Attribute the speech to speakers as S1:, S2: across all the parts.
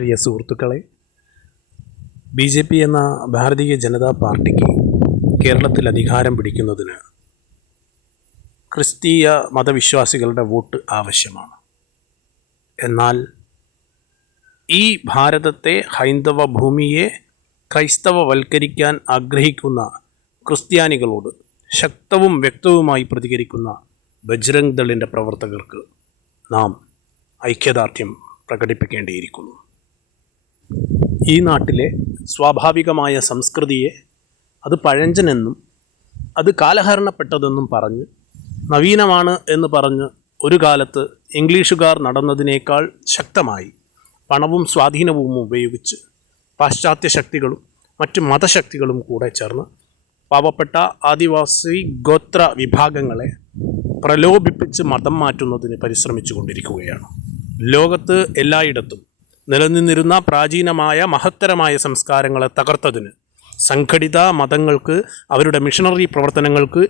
S1: പ്രിയ സുഹൃത്തുക്കളെ B J P എന്ന ഭാരതീയ ജനതാ പാർട്ടിക്ക് കേരളത്തിൽ അധികാരം പിടിക്കുന്നതിന് ക്രിസ്തീയ മതവിശ്വാസികളുടെ വോട്ട് ആവശ്യമാണ്. എന്നാൽ ഈ ഭാരതത്തെ ഹൈന്ദവ ഭൂമിയെ ക്രൈസ്തവവൽക്കരിക്കാൻ ആഗ്രഹിക്കുന്ന ക്രിസ്ത്യാനികളോട് ശക്തവും വ്യക്തവുമായി പ്രതികരിക്കുന്ന ബജ്രംഗ് ദളിന്റെ പ്രവർത്തകർക്ക് നാം ഐക്യദാർഢ്യം പ്രകടിപ്പിക്കേണ്ടിയിരിക്കുന്നു. ഈ നാട്ടിലെ സ്വാഭാവികമായ സംസ്കൃതിയെ അത് പഴഞ്ചനെന്നും അത് കാലഹരണപ്പെട്ടതെന്നും പറഞ്ഞ് നവീനമാണ് എന്ന് പറഞ്ഞ് ഒരു കാലത്ത് ഇംഗ്ലീഷുകാർ നടന്നതിനേക്കാൾ ശക്തമായി പണവും സ്വാധീനവും ഉപയോഗിച്ച് പാശ്ചാത്യ ശക്തികളും മറ്റ് മതശക്തികളും കൂടെ ചേർന്ന് പാവപ്പെട്ട ആദിവാസി ഗോത്ര വിഭാഗങ്ങളെ പ്രലോഭിപ്പിച്ച് മതം മാറ്റുന്നതിന് പരിശ്രമിച്ചു കൊണ്ടിരിക്കുകയാണ് ലോകത്ത് എല്ലായിടത്തും നിലനിന്നിരുന്ന പ്രാചീനമായ മഹത്തരമായ സംസ്കാരങ്ങളെ തകർത്തതിന് സംഘടിത മതങ്ങൾക്ക് അവരുടെ മിഷണറി പ്രവർത്തനങ്ങൾക്ക്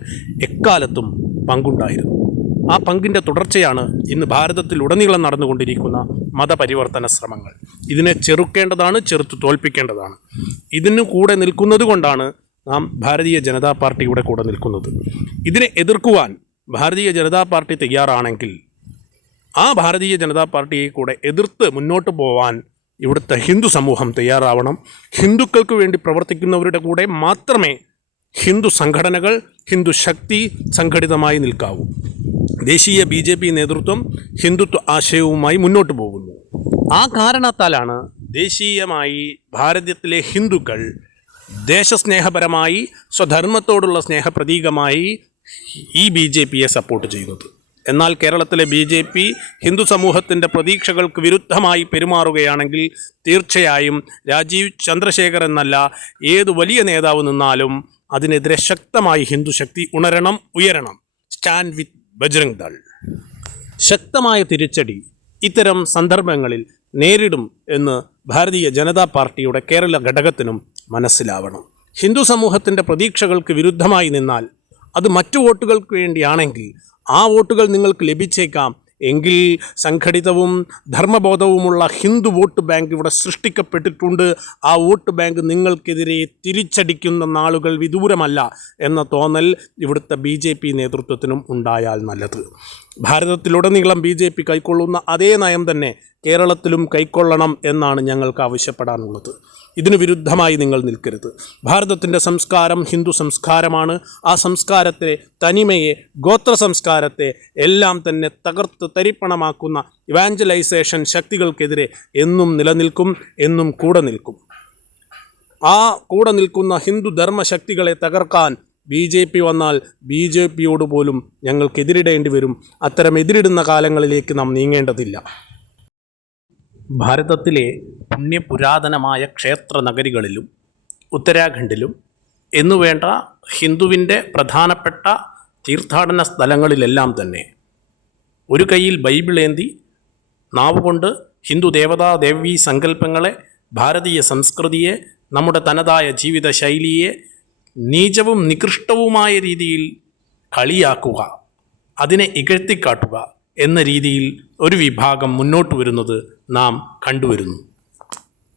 S1: എക്കാലത്തും പങ്കുണ്ടായിരുന്നു. ആ പങ്കിന്റെ തുടർച്ചയാണ് ഇന്ന് ഭാരതത്തിൽ ഉടനീളം നടന്നുകൊണ്ടിരിക്കുന്ന മതപരിവർത്തന ശ്രമങ്ങൾ. ഇതിനെ ചെറുക്കേണ്ടതാണ് ചെറുത്തു തോൽപ്പിക്കേണ്ടതാണ്. ഇതിന് കൂടെ നിൽക്കുന്നത് കൊണ്ടാണ് നാം ഭാരതീയ ജനതാ പാർട്ടിയുടെ കൂടെ നിൽക്കുന്നത്. ഇതിനെ എതിർക്കുവാൻ ഭാരതീയ ജനതാ പാർട്ടി തയ്യാറാണെങ്കിൽ ആ ഭാരതീയ ജനതാ പാർട്ടിയെ കൂടെ എതിർത്ത് മുന്നോട്ട് പോവാൻ ഇവിടുത്തെ ഹിന്ദു സമൂഹം തയ്യാറാവണം. ഹിന്ദുക്കൾക്ക് വേണ്ടി പ്രവർത്തിക്കുന്നവരുടെ കൂടെ മാത്രമേ ഹിന്ദു സംഘടനകൾ ഹിന്ദു ശക്തി സംഘടിതമായി നിൽക്കാവൂ. ദേശീയ ബി ജെ പി നേതൃത്വം ഹിന്ദുത്വ ആശയവുമായി മുന്നോട്ട് പോകുന്നു. ആ കാരണത്താലാണ് ദേശീയമായി ഭാരതത്തിലെ ഹിന്ദുക്കൾ ദേശസ്നേഹപരമായി സ്വധർമ്മത്തോടുള്ള സ്നേഹപ്രതീകമായി ഈ ബി ജെ പിയെ സപ്പോർട്ട് ചെയ്യുന്നത്. എന്നാൽ കേരളത്തിലെ ബി ജെ പി ഹിന്ദു സമൂഹത്തിന്റെ പ്രതീക്ഷകൾക്ക് വിരുദ്ധമായി പെരുമാറുകയാണെങ്കിൽ തീർച്ചയായും രാജീവ് ചന്ദ്രശേഖർ എന്നല്ല ഏത് വലിയ നേതാവ് നിന്നാലും അതിനെതിരെ ശക്തമായി ഹിന്ദു ശക്തി ഉണരണം ഉയരണം. Stand with Bajrang Dal. ശക്തമായ തിരിച്ചടി ഇത്തരം സന്ദർഭങ്ങളിൽ നേരിടും എന്ന് ഭാരതീയ ജനതാ പാർട്ടിയുടെ കേരള ഘടകത്തിനും മനസ്സിലാവണം. ഹിന്ദു സമൂഹത്തിന്റെ പ്രതീക്ഷകൾക്ക് വിരുദ്ധമായി നിന്നാൽ അത് മറ്റു വോട്ടുകൾക്ക് വേണ്ടിയാണെങ്കിൽ ആ വോട്ടുകൾ നിങ്ങൾക്ക് ലഭിച്ചേക്കാം. എങ്കിൽ സംഘടിതവും ധർമ്മബോധവുമുള്ള ഹിന്ദു വോട്ട് ബാങ്ക് ഇവിടെ സൃഷ്ടിക്കപ്പെട്ടിട്ടുണ്ട്. ആ വോട്ട് ബാങ്ക് നിങ്ങൾക്കെതിരെ തിരിച്ചടിക്കുന്ന നാളുകൾ വിദൂരമല്ല എന്ന തോന്നൽ ഇവിടുത്തെ ബി ജെ പി നേതൃത്വത്തിനും ഉണ്ടായാൽ നല്ലത്. ഭാരതത്തിലുടനീളം ബി ജെ പി കൈക്കൊള്ളുന്ന അതേ നയം തന്നെ കേരളത്തിലും കൈക്കൊള്ളണം എന്നാണ് ഞങ്ങൾക്ക് ആവശ്യപ്പെടാനുള്ളത്. ഇതിനു വിരുദ്ധമായി നിങ്ങൾ നിൽക്കരുത്. ഭാരതത്തിന്റെ സംസ്കാരം ഹിന്ദു സംസ്കാരമാണ്. ആ സംസ്കാരത്തെ തനിമയെ ഗോത്ര സംസ്കാരത്തെ എല്ലാം തന്നെ തകർത്ത് തരിപ്പണമാക്കുന്ന ഇവാഞ്ചലൈസേഷൻ ശക്തികൾക്കെതിരെ എന്നും നിലനിൽക്കും എന്നും കൂടെ നിൽക്കും. ആ കൂടെ നിൽക്കുന്ന ഹിന്ദു ധർമ്മശക്തികളെ തകർക്കാൻ ബി ജെ പി വന്നാൽ ബി ജെ പിയോട് പോലും ഞങ്ങൾക്ക് എതിരിടേണ്ടി വരും. അത്തരം എതിരിടുന്ന കാലങ്ങളിലേക്ക് നാം നീങ്ങേണ്ടതില്ല. ഭാരതത്തിലെ പുണ്യപുരാതനമായ ക്ഷേത്ര നഗരികളിലും ഉത്തരാഖണ്ഡിലും എന്നുവേണ്ട ഹിന്ദുവിന്റെ പ്രധാനപ്പെട്ട തീർത്ഥാടന സ്ഥലങ്ങളിലെല്ലാം തന്നെ ഒരു കയ്യിൽ ബൈബിളേന്തി നാവുകൊണ്ട് ഹിന്ദു ദേവതാ ദേവീ സങ്കല്പങ്ങളെ ഭാരതീയ സംസ്കൃതിയെ നമ്മുടെ തനതായ ജീവിത ശൈലിയെ നീചവും നികൃഷ്ടവുമായ രീതിയിൽ കളിയാക്കുക അതിനെ ഇകഴ്ത്തിക്കാട്ടുക എന്ന രീതിയിൽ ഒരു വിഭാഗം മുന്നോട്ട് വരുന്നത് നാം കണ്ടുവരുന്നു.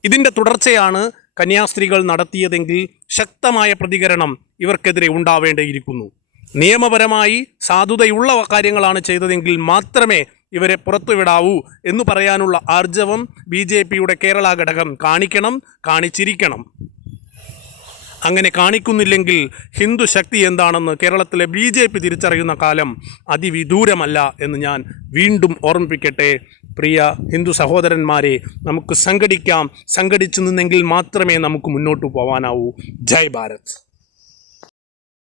S1: ഇതിന്റെ തുടർച്ചയാണ് കന്യാസ്ത്രീകൾ നടത്തിയതെങ്കിൽ ശക്തമായ പ്രതികരണം ഇവർക്കെതിരെ ഉണ്ടാവേണ്ടിയിരിക്കുന്നു. നിയമപരമായി സാധുതയുള്ള കാര്യങ്ങളാണ് ചെയ്തതെങ്കിൽ മാത്രമേ ഇവരെ പുറത്തുവിടാവൂ എന്ന് പറയാനുള്ള ആർജവം ബി കേരള ഘടകം കാണിക്കണം കാണിച്ചിരിക്കണം. അങ്ങനെ കാണിക്കുന്നില്ലെങ്കിൽ ഹിന്ദു ശക്തി എന്താണെന്ന് കേരളത്തിലെ ബി ജെ പി തിരിച്ചറിയുന്ന കാലം അതിവിദൂരമല്ല എന്ന് ഞാൻ വീണ്ടും ഓർമ്മിപ്പിക്കട്ടെ. പ്രിയ ഹിന്ദു സഹോദരന്മാരെ നമുക്ക് സംഘടിക്കാം. സംഘടിച്ചു നിന്നെങ്കിൽ മാത്രമേ നമുക്ക് മുന്നോട്ട് പോകാനാവൂ ജയ് ഭാരത്.